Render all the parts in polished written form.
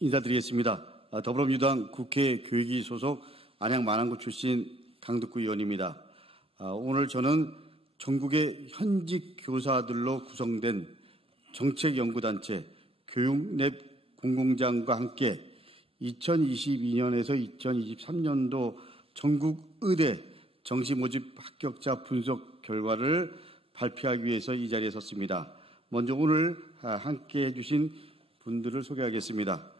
인사드리겠습니다. 더불어민주당 국회 교육위 소속 안양 만안구 출신 강덕구 의원입니다. 오늘 저는 전국의 현직 교사들로 구성된 정책연구단체 교육랩 공공장과 함께 2022년에서 2023년도 전국 의대 정시 모집 합격자 분석 결과를 발표하기 위해서 이 자리에 섰습니다. 먼저 오늘 함께 해주신 분들을 소개하겠습니다.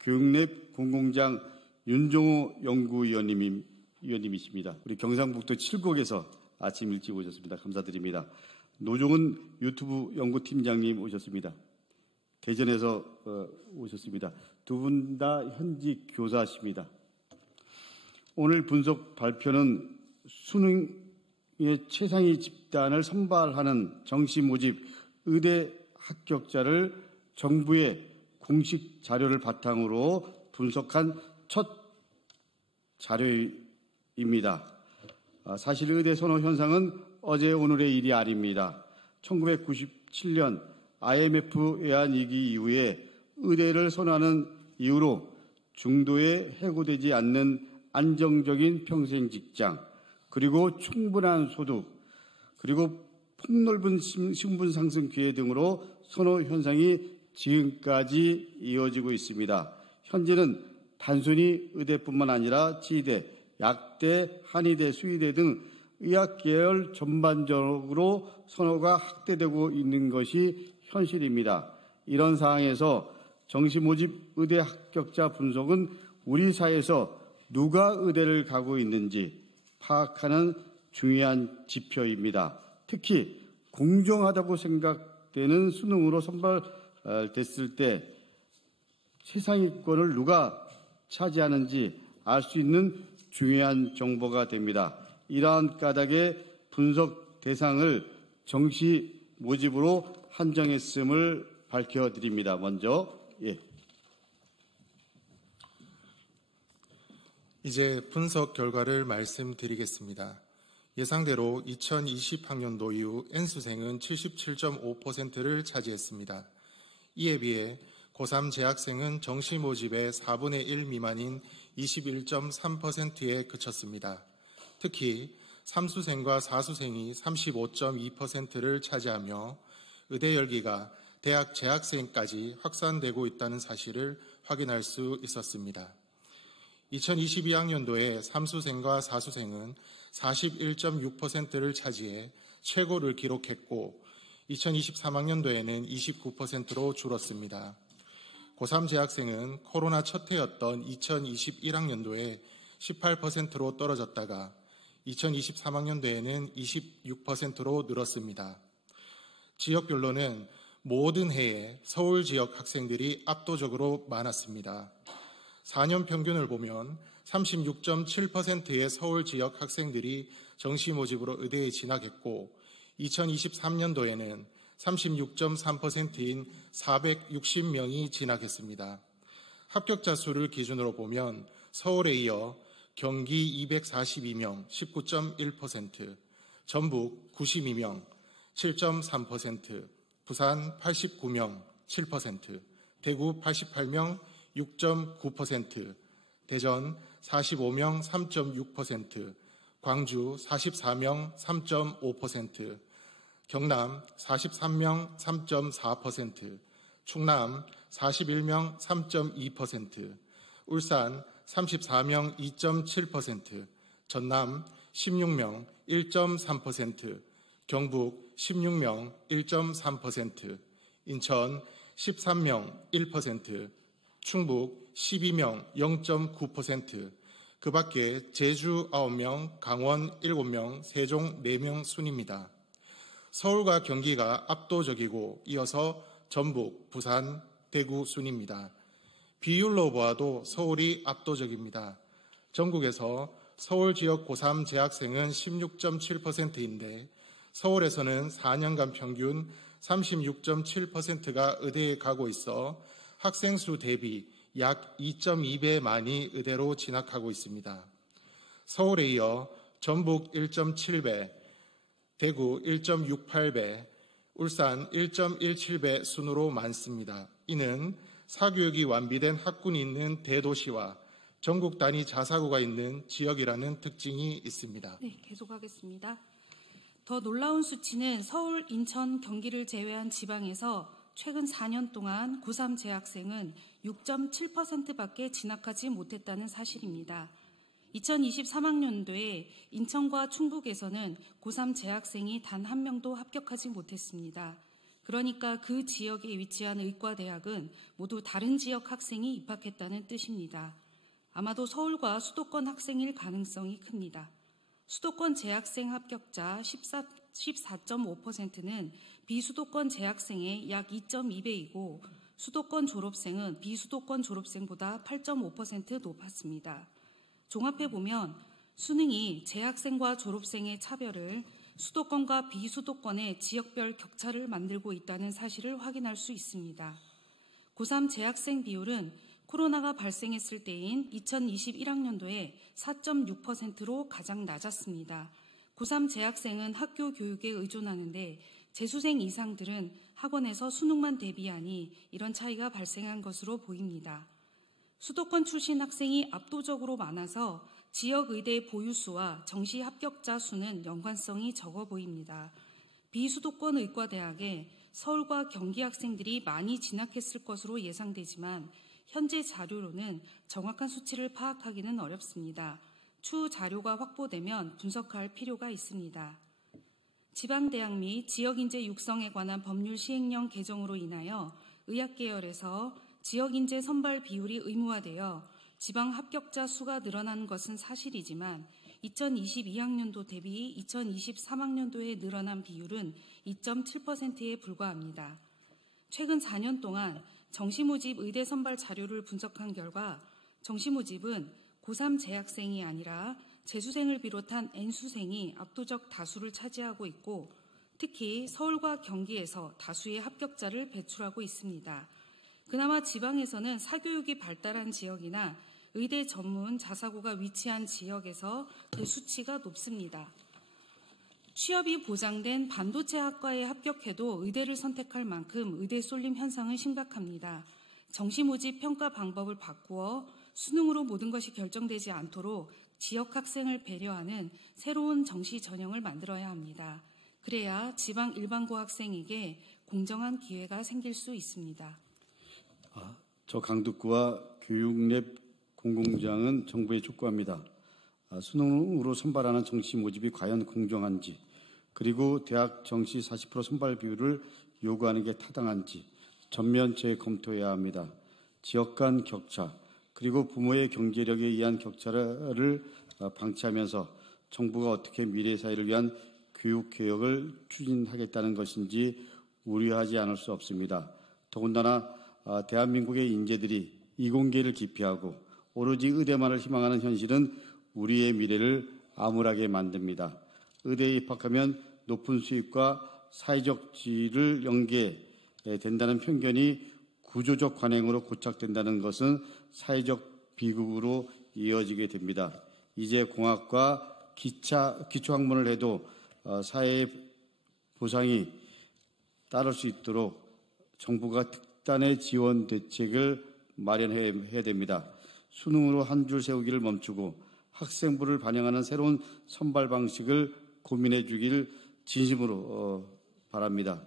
교육랩 공공장 윤종호 연구위원님이십니다. 우리 경상북도 칠곡에서 아침 일찍 오셨습니다. 감사드립니다. 노종은 유튜브 연구팀장님 오셨습니다. 대전에서 오셨습니다. 두 분 다 현직 교사십니다. 오늘 분석 발표는 수능의 최상위 집단을 선발하는 정시 모집 의대 합격자를 정부의 공식 자료를 바탕으로 분석한 첫 자료입니다. 사실 의대 선호 현상은 어제 오늘의 일이 아닙니다. 1997년 IMF 외환위기 이후에 의대를 선호하는 이유로 중도에 해고되지 않는 안정적인 평생 직장, 그리고 충분한 소득, 그리고 폭넓은 신분 상승 기회 등으로 선호 현상이 지금까지 이어지고 있습니다. 현재는 단순히 의대뿐만 아니라 지대, 약대, 한의대, 수의대 등 의학계열 전반적으로 선호가 확대되고 있는 것이 현실입니다. 이런 상황에서 정시 모집 의대 합격자 분석은 우리 사회에서 누가 의대를 가고 있는지 파악하는 중요한 지표입니다. 특히 공정하다고 생각되는 수능으로 선발됐을 때 최상위권을 누가 차지하는지 알 수 있는 중요한 정보가 됩니다. 이러한 까닭에 분석 대상을 정시 모집으로 한정했음을 밝혀드립니다. 먼저 이제 분석 결과를 말씀드리겠습니다. 예상대로 2020학년도 이후 N수생은 77.5%를 차지했습니다. 이에 비해 고3 재학생은 정시 모집의 4분의 1 미만인 21.3%에 그쳤습니다. 특히 3수생과 4수생이 35.2%를 차지하며 의대 열기가 대학 재학생까지 확산되고 있다는 사실을 확인할 수 있었습니다. 2022학년도에 3수생과 4수생은 41.6%를 차지해 최고를 기록했고 2023학년도에는 29%로 줄었습니다. 고3 재학생은 코로나 첫 해였던 2021학년도에 18%로 떨어졌다가 2023학년도에는 26%로 늘었습니다. 지역별로는 모든 해에 서울 지역 학생들이 압도적으로 많았습니다. 4년 평균을 보면 36.7%의 서울 지역 학생들이 정시 모집으로 의대에 진학했고 2023년도에는 36.3%인 460명이 진학했습니다. 합격자 수를 기준으로 보면 서울에 이어 경기 242명, 19.1%, 전북 92명, 7.3%, 부산 89명, 7%, 대구 88명, 6.9%, 대전 45명, 3.6%, 광주 44명, 3.5%, 경남 43명, 3.4%, 충남 41명, 3.2%, 울산 34명, 2.7%, 전남 16명, 1.3%, 경북 16명, 1.3%, 인천 13명, 1%, 충북 12명, 0.9%, 그 밖에 제주 9명, 강원 7명, 세종 4명 순입니다. 서울과 경기가 압도적이고 이어서 전북, 부산, 대구 순입니다. 비율로 보아도 서울이 압도적입니다. 전국에서 서울 지역 고3 재학생은 16.7%인데 서울에서는 4년간 평균 36.7%가 의대에 가고 있어 학생 수 대비 약 2.2배 많이 의대로 진학하고 있습니다. 서울에 이어 전북 1.7배, 대구 1.68배, 울산 1.17배 순으로 많습니다. 이는 사교육이 완비된 학군이 있는 대도시와 전국 단위 자사고가 있는 지역이라는 특징이 있습니다. 네, 계속하겠습니다. 더 놀라운 수치는 서울, 인천, 경기를 제외한 지방에서 최근 4년 동안 고3 재학생은 6.7%밖에 진학하지 못했다는 사실입니다. 2023학년도에 인천과 충북에서는 고3 재학생이 단 한 명도 합격하지 못했습니다. 그러니까 그 지역에 위치한 의과대학은 모두 다른 지역 학생이 입학했다는 뜻입니다. 아마도 서울과 수도권 학생일 가능성이 큽니다. 수도권 재학생 합격자 14.5%는 비수도권 재학생의 약 2.2배이고 수도권 졸업생은 비수도권 졸업생보다 8.5% 높았습니다. 종합해보면 수능이 재학생과 졸업생의 차별을 수도권과 비수도권의 지역별 격차를 만들고 있다는 사실을 확인할 수 있습니다. 고3 재학생 비율은 코로나가 발생했을 때인 2021학년도에 4.6%로 가장 낮았습니다. 고3 재학생은 학교 교육에 의존하는데 재수생 이상들은 학원에서 수능만 대비하니 이런 차이가 발생한 것으로 보입니다. 수도권 출신 학생이 압도적으로 많아서 지역 의대 보유수와 정시 합격자 수는 연관성이 적어 보입니다. 비수도권 의과대학에 서울과 경기 학생들이 많이 진학했을 것으로 예상되지만 현재 자료로는 정확한 수치를 파악하기는 어렵습니다. 추후 자료가 확보되면 분석할 필요가 있습니다. 지방대학 및 지역인재 육성에 관한 법률 시행령 개정으로 인하여 의학계열에서 지역인재 선발 비율이 의무화되어 지방 합격자 수가 늘어난 것은 사실이지만 2022학년도 대비 2023학년도에 늘어난 비율은 2.7%에 불과합니다. 최근 4년 동안 정시모집 의대 선발 자료를 분석한 결과 정시모집은 고3 재학생이 아니라 재수생을 비롯한 N수생이 압도적 다수를 차지하고 있고 특히 서울과 경기에서 다수의 합격자를 배출하고 있습니다. 그나마 지방에서는 사교육이 발달한 지역이나 의대 전문 자사고가 위치한 지역에서 그 수치가 높습니다. 취업이 보장된 반도체 학과에 합격해도 의대를 선택할 만큼 의대 쏠림 현상은 심각합니다. 정시 모집 평가 방법을 바꾸어 수능으로 모든 것이 결정되지 않도록 지역 학생을 배려하는 새로운 정시 전형을 만들어야 합니다. 그래야 지방 일반고 학생에게 공정한 기회가 생길 수 있습니다. 저 강북구와 교육랩 공공장은 정부에 촉구합니다. 수능으로 선발하는 정시 모집이 과연 공정한지, 그리고 대학 정시 40% 선발 비율을 요구하는 게 타당한지 전면 재검토해야 합니다. 지역 간 격차, 그리고 부모의 경제력에 의한 격차를 방치하면서 정부가 어떻게 미래 사회를 위한 교육 개혁을 추진하겠다는 것인지 우려하지 않을 수 없습니다. 더군다나 대한민국의 인재들이 이공계를 기피하고 오로지 의대만을 희망하는 현실은 우리의 미래를 암울하게 만듭니다. 의대에 입학하면 높은 수입과 사회적 지위를 연계된다는 편견이 구조적 관행으로 고착된다는 것은 사회적 비극으로 이어지게 됩니다. 이제 공학과 기초학문을 해도 사회의 보상이 따를 수 있도록 정부가 특단의 지원 대책을 마련해야 됩니다. 수능으로 한 줄 세우기를 멈추고 학생부를 반영하는 새로운 선발 방식을 고민해 주길 진심으로 바랍니다.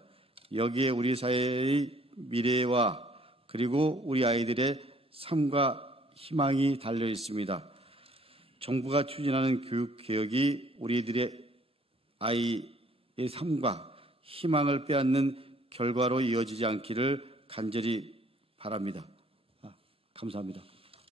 여기에 우리 사회의 미래와 그리고 우리 아이들의 삶과 희망이 달려 있습니다. 정부가 추진하는 교육개혁이 우리들의 아이의 삶과 희망을 빼앗는 결과로 이어지지 않기를 간절히 바랍니다. 감사합니다.